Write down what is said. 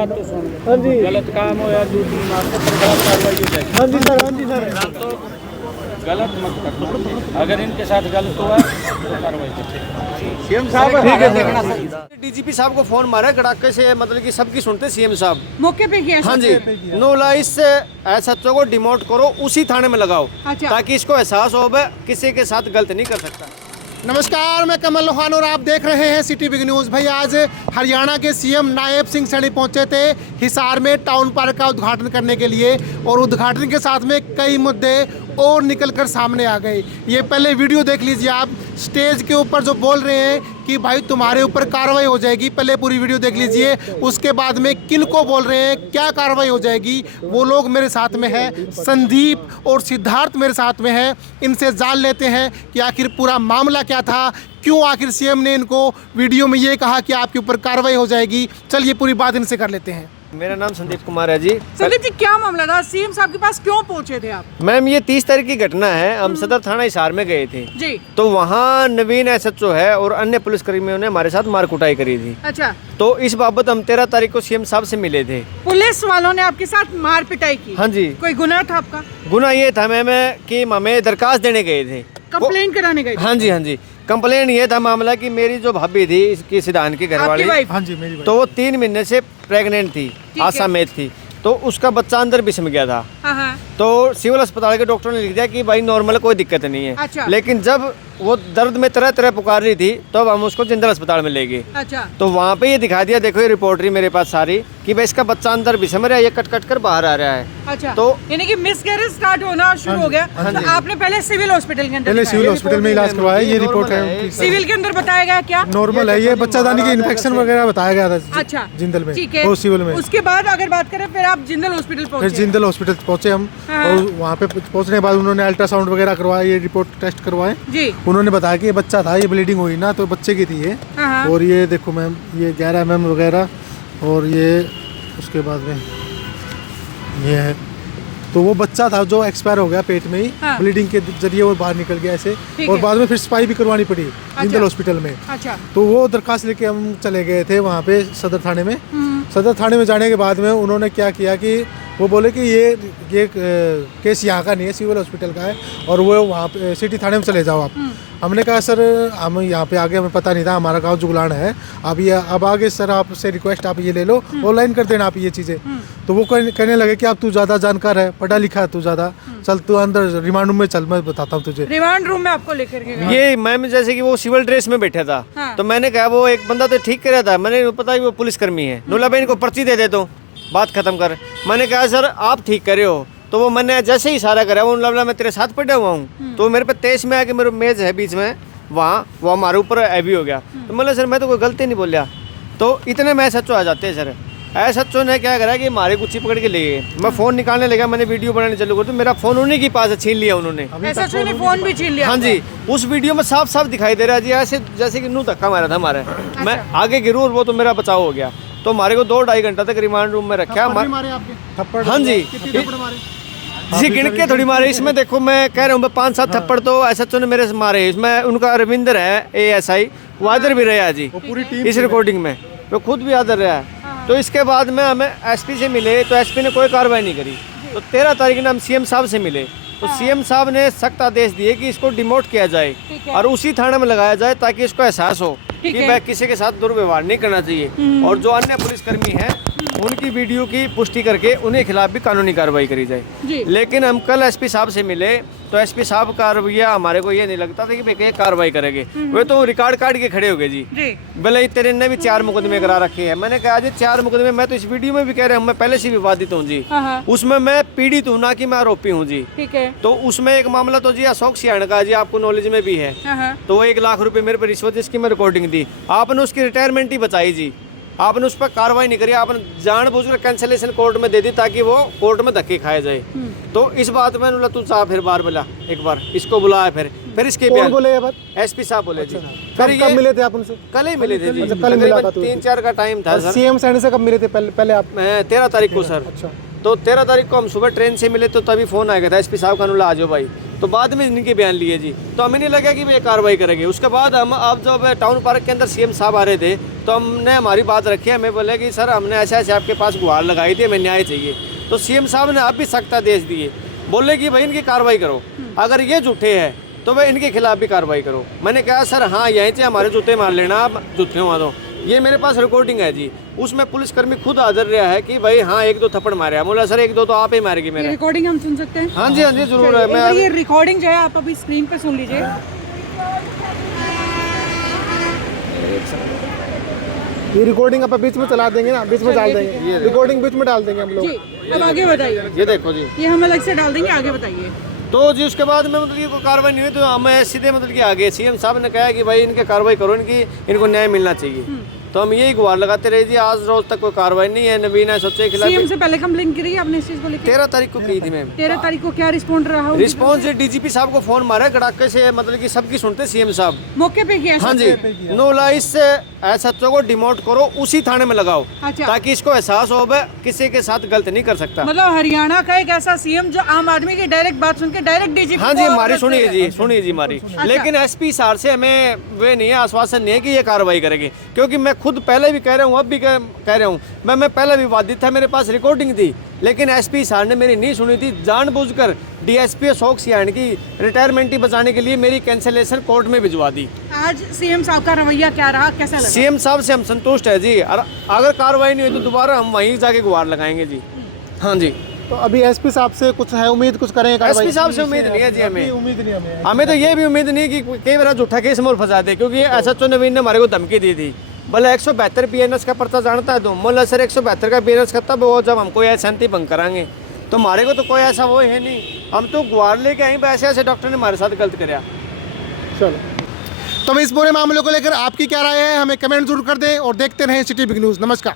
बात तो सुन। हाँ जी गलत काम हो या दूसरी मामले पर गलत कार्रवाई हो जाएगी। हाँ जी सर, हाँ जी सर। तो गलत मत करना, अगर इनके साथ गलत हुआ तो कार्रवाई करें। सीएम साहब ठीक है डीजीपी साहब को फोन मारा कड़ाके से, मतलब कि सबकी सुनते सीएम साहब मौके पे किया। हाँ जी, नोला इससे एसएचओ को डिमोट करो, उसी थाने में लगाओ। अच्छा। ताकि इसको एहसास हो किसी के साथ गलत नहीं कर सकता। नमस्कार, मैं कमल लोहान और आप देख रहे हैं सिटी बिग न्यूज़। भाई आज हरियाणा के सीएम नायब सिंह सैनी पहुंचे थे हिसार में टाउन पार्क का उद्घाटन करने के लिए, और उद्घाटन के साथ में कई मुद्दे और निकलकर सामने आ गए। ये पहले वीडियो देख लीजिए आप, स्टेज के ऊपर जो बोल रहे हैं कि भाई तुम्हारे ऊपर कार्रवाई हो जाएगी, पहले पूरी वीडियो देख लीजिए। उसके बाद में किन को बोल रहे हैं, क्या कार्रवाई हो जाएगी, वो लोग मेरे साथ में है, संदीप और सिद्धार्थ मेरे साथ में है। इनसे जान लेते हैं कि आखिर पूरा मामला क्या था, क्यों आखिर सीएम ने इनको वीडियो में ये कहा कि आपके ऊपर कार्रवाई हो जाएगी। चलिए पूरी बात इनसे कर लेते हैं। मेरा नाम संदीप कुमार है जी। संदीप जी, क्या मामला था? सीएम साहब के पास क्यों पहुंचे थे आप? मैम ये 30 तारीख की घटना है, हम सदर थाना हिसार में गए थे जी। तो वहाँ नवीन एसएचओ है और अन्य पुलिसकर्मियों ने हमारे साथ मार कुटाई करी थी। अच्छा, तो इस बाबत हम 13 तारीख को सीएम साहब से मिले थे। पुलिस वालों ने आपके साथ मार पिटाई की? हाँ जी। कोई गुनाह था आपका? गुना ये था मैम कि हमें दरखास्त देने गए थे, कंप्लेंट कराने गए थे? हाँ जी हाँ जी। कंप्लेन ये था मामला कि मेरी जो भाभी थी, इसकी सिद्धांत की घरवाली, आपकी वाइफ? हाँ जी, मेरी तो वो 3 महीने से प्रेग्नेंट थी, है। आसामेत थी, तो उसका बच्चा अंदर बिसम गया था। हाँ हाँ। तो सिविल अस्पताल के डॉक्टर ने लिख दिया कि भाई नॉर्मल, कोई दिक्कत नहीं है। अच्छा। लेकिन जब वो दर्द में तरह तरह पुकार रही थी तब हम उसको जिंदल अस्पताल में ले गए। अच्छा। तो वहाँ पे ये दिखा दिया, देखो ये रिपोर्ट रही मेरे पास सारी, कि भाई इसका बच्चा अंदर बिसम रहा है, ये कट कट कर बाहर आ रहा है। अच्छा, तो यानी कि मिसकैरेज स्टार्ट होना शुरू हो गया। तो आपने पहले सिविल हॉस्पिटल के अंदर पहले दिखाया? सिविल हॉस्पिटल में इलाज करवाया, ये रिपोर्ट है उनकी। सिविल के अंदर बताया गया क्या? नॉर्मल है, ये बच्चादानी के इन्फेक्शन वगैरह बताया गया था। अच्छा, जिंदल में, ठीक है। और सिविल में। उसके बाद अगर बात करें, फिर आप जिंदल हॉस्पिटल फिर पहुंचे? जिंदल हॉस्पिटल पहुंचे हम, हाँ। और वहाँ पे पहुंचने के बाद उन्होंने अल्ट्रासाउंड वगैरह करवाया, ये रिपोर्ट टेस्ट करवाए। जी। उन्होंने बताया कि ये बच्चा था, ये ब्लीडिंग हुई ना, तो बच्चे की थी ये। हाँ। और ये देखो मैम, ये 11 mm वगैरह, और ये उसके बाद में ये है, तो वो बच्चा था जो एक्सपायर हो गया पेट में ही। हाँ। ब्लीडिंग के जरिए वो बाहर निकल गया ऐसे, ठीक और है। बाद में फिर सफाई भी करवानी पड़ी जिंदल हॉस्पिटल में। अच्छा। तो वो दरखास्त लेके हम चले गए थे वहाँ पे सदर थाने में। सदर थाने में जाने के बाद में उन्होंने क्या किया कि वो बोले कि ये केस यहाँ का नहीं है, सिविल हॉस्पिटल का है, और वो वहाँ पे सिटी थाने में चले जाओ आप। हमने कहा सर हम यहाँ पे आगे हमें पता नहीं था, हमारा गांव जुगलान है, अब आगे सर आपसे रिक्वेस्ट, आप ये ले लो, ऑनलाइन कर देना आप ये चीज़ें। तो वो कहने लगे कि अब तू ज़्यादा जानकार है, पढ़ा लिखा है तू ज़्यादा, चल तू अंदर रिमांड रूम में चल, मैं बताता हूँ तुझे। रिमांड रूम में आपको लेकर के गए? ये मैम जैसे कि वो सिविल ड्रेस में बैठा था। हाँ। तो मैंने कहा वो एक बंदा तो ठीक कर रहा था, मैंने पता है वो पुलिसकर्मी है, नोला बहन को पर्ची दे तो बात खत्म कर। मैंने कहा सर आप ठीक करे हो, तो वो मैंने जैसे ही इशारा करा, वो बोला मैं तेरे साथ पड़ा हुआ हूँ। तो मेरे पे तेज में आके, मेरे मेज है बीच में वहाँ, वो हमारे ऊपर हैवी हो गया। तो मैंने सर मैं तो कोई गलती नहीं बोलिया। तो इतने में एसएचओ आ जाते हैं सर। एसएचओ ने क्या करा कि हमारी गुच्छी पकड़ के ले गए। मैं फ़ोन निकालने लगा, मैंने वीडियो बनाने चालू कर, तो मेरा फ़ोन उन्हीं के पास छीन लिया उन्होंने। एसएचओ ने फोन भी छीन लिया? हाँ जी, उस वीडियो में साफ साफ दिखाई दे रहा है जी, ऐसे जैसे कि नू धक्का मारा था हमारे। मैं आगे गिरूँ और वो तो मेरा बचाव हो गया। तो हमारे को 2-2.5 घंटा तक रिमांड रूम में रखा। थप्पड़? हाँ जी, जी गिन के थोड़ी मारे। इसमें देखो मैं कह रहा हूँ 5-7 थप्पड़ तो एसएचओ ने मेरे से मारे। इसमें उनका रविंदर है ASI, वो आदर भी रहा जी इस रिकॉर्डिंग में, वो खुद भी आदर रहा है। तो इसके बाद में हमें SP से मिले, तो SP ने कोई कार्रवाई नहीं करी। तो 13 तारीख ने हम CM साहब से मिले, तो CM साहब ने सख्त आदेश दिए कि इसको डिमोट किया जाए और उसी थाने में लगाया जाए, ताकि इसको एहसास हो कि भाई किसी के साथ दुर्व्यवहार नहीं करना चाहिए। और जो अन्य पुलिसकर्मी हैं उनकी वीडियो की पुष्टि करके उन्हें खिलाफ भी कानूनी कार्रवाई करी जाए। लेकिन हम कल SP साहब से मिले, तो SP साहब का रवैया हमारे को ये नहीं लगता था कि भाई ये कार्रवाई करेंगे। वे तो रिकॉर्ड काट के खड़े हो गए जी। भले तेरे ने भी 4 मुकदमे करा रखे हैं। मैंने कहा जी 4 मुकदमे, मैं तो इस वीडियो में भी कह रहा हूँ, मैं पहले से विवादित हूँ जी। उसमें मैं पीड़ित हूँ, ना कि मैं आरोपी हूँ जी। ठीक है। तो उसमें एक मामला तो जी अशोक सियाण का जी, आपको नॉलेज में भी है। तो वो 1 लाख रुपए मेरे पर रिश्वत, जिसकी मैं रिकॉर्डिंग दी, आपने उसकी रिटायरमेंट ही बचाई जी। आपने उस पर कार्रवाई नहीं करी, आपने जानबूझकर कैंसिलेशन कोर्ट में दे दी ताकि वो कोर्ट में धक्के खाए जाए। तो इस बात में बोला तू साहब फिर बार बोला, एक बार इसको बुलाया, फिर इसके कौन बोले ये बात? SP साहब बोले जी। कब मिले थे आप उनसे? कल ही मिले थे जी, कल मिला था? 3-4 का टाइम था सर। CM सैनी से कब मिले थे पहले आप? मैं 13 तारीख को सर। अच्छा। तो 13 तारीख को हम सुबह ट्रेन से मिले, तो तभी फोन आ गया था SP साहब का, आ जाओ भाई। तो बाद में इनके बयान लिए जी, तो हमें नहीं लगा कि ये कार्रवाई करेंगे। उसके बाद हम अब जब टाउन पार्क के अंदर सीएम साहब आ रहे थे तो हमने हमारी बात रखी, हमें बोले कि सर हमने ऐसे ऐसे आपके पास गुहार लगाई थी, हमें न्याय चाहिए। तो सीएम साहब ने अब भी सख्त आदेश दिए, बोले कि भाई इनकी कार्रवाई करो, अगर ये झूठे हैं तो भाई इनके खिलाफ भी कार्रवाई करो। मैंने कहा सर हाँ यहीं से हमारे जूते मार लेना, आप जूते हुआ दो। ये मेरे पास रिकॉर्डिंग है जी, उसमें पुलिसकर्मी खुद हाजिर रहा है कि भाई हाँ 1-2 थप्पड़ मारे। बोला सर 1-2 तो आप ही मारेगी मेरे। रिकॉर्डिंग हम सुन सकते हैं? हाँ जी जरूर है। एक बार ये रिकॉर्डिंग जो है आप अभी स्क्रीन पे सुन लीजिए। ये रिकॉर्डिंग आप बीच में चला देंगे ना, बीच में डाल देंगे, रिकॉर्डिंग बीच में डाल देंगे हम लोग। जी अब आगे बताइए। ये देखो जी, ये हम अलग से डाल देंगे, आगे बताइए। तो जी उसके बाद में मतलब ये कोई कार्रवाई नहीं हुई तो हमें सीधे मतलब कि आगे सीएम साहब ने कहा कि भाई इनके कार्रवाई करो, इनको न्याय मिलना चाहिए। तो हम यही गुहार लगाते रहे जी, आज रोज तक कोई कार्रवाई नहीं है। नवीन है सोचे खिलाफ सीएम से पहले कंप्लेंट करी आपने इस चीज को लेकर? 13 तारीख को की थी मैम। 13 तारीख को क्या रिस्पॉन्ड रहा? रिस्पॉन्स डीजीपी साहब को फोन मारा कड़ाके से, मतलब कि सबकी सुनते सीएम साहब मौके पे किया? हाँ जी, 9 लाइस से एसएचओ को डिमोट करो, उसी थाने में लगाओ। अच्छा। ताकि इसको एहसास हो भाई किसी के साथ गलत नहीं कर सकता। मतलब हरियाणा का एक ऐसा सीएम जो आम आदमी की डायरेक्ट बात सुन के डायरेक्ट डीजीपी। हाँ जी हमारी सुनिए जी हमारी। लेकिन एसपी सर से हमें वे नहीं है, आश्वासन नहीं है कि ये कार्रवाई करेंगे, क्योंकि मैं खुद पहले भी कह रहा हूँ, अब भी कह रहा हूँ, मैं पहले भी वादित था, मेरे पास रिकॉर्डिंग थी, लेकिन एसपी सर ने मेरी नहीं सुनी थी। जानबूझकर डीएसपी अशोक सियान की रिटायरमेंट ही बचाने के लिए मेरी कैंसिलेशन कोर्ट में भिजवा दी। आज सीएम साहब का रवैया क्या रहा, कैसा लगा? सीएम साहब से हम संतुष्ट है जी, और अगर कार्रवाई नहीं हुई तो दोबारा हम वहीं जाके गुहार लगाएंगे जी। हाँ जी। तो अभी एसपी साहब से कुछ है उम्मीद, कुछ करेंगे कार्रवाई? एसपी साहब से उम्मीद नहीं है जी हमें। उम्मीद नहीं हमें। हमें तो ये भी उम्मीद नहीं कि कई बार झूठा केस मोर फंसा दे, क्योंकि एसएचओ नवीन ने हमारे को धमकी दी थी। बोला 172 बीएनएस का पर्चा जानता है तुम? बोला सर 172 का बीएनएस का तब वो जब हमको यह शांति भंग कराएंगे, तो हमारे को तो कोई ऐसा वो है नहीं, हम तो गुहार लेके आए, ऐसे ऐसे डॉक्टर ने हमारे साथ गलत कराया। चलो, तो इस पूरे मामले को लेकर आपकी क्या राय है, हमें कमेंट जरूर कर दें और देखते रहें सिटी बिग न्यूज़। नमस्कार।